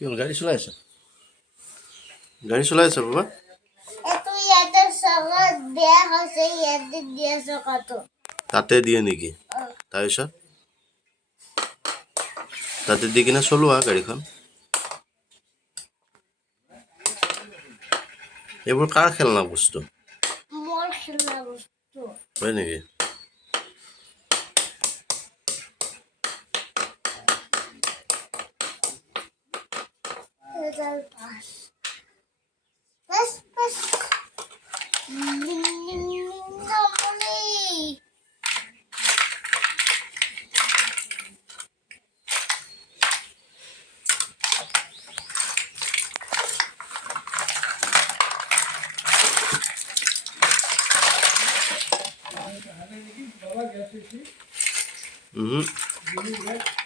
কি হ'ল গাড়ী চলাই আছা? গাড়ী চলাই আছা বাবা? এইটো ইয়াতে চকাত বেয়া হৈছে, ইয়াতে দিয়া চকাটো। তাতে দিয়ে নেকি? তাৰপিছত তাতে দি কিনে চলোৱা গাড়ীখন। এইবোৰ কাৰ খেলনা বস্তু? মোৰ খেলনা বস্তু। হয় নেকি? Bas, bas. Namuni. Mhm.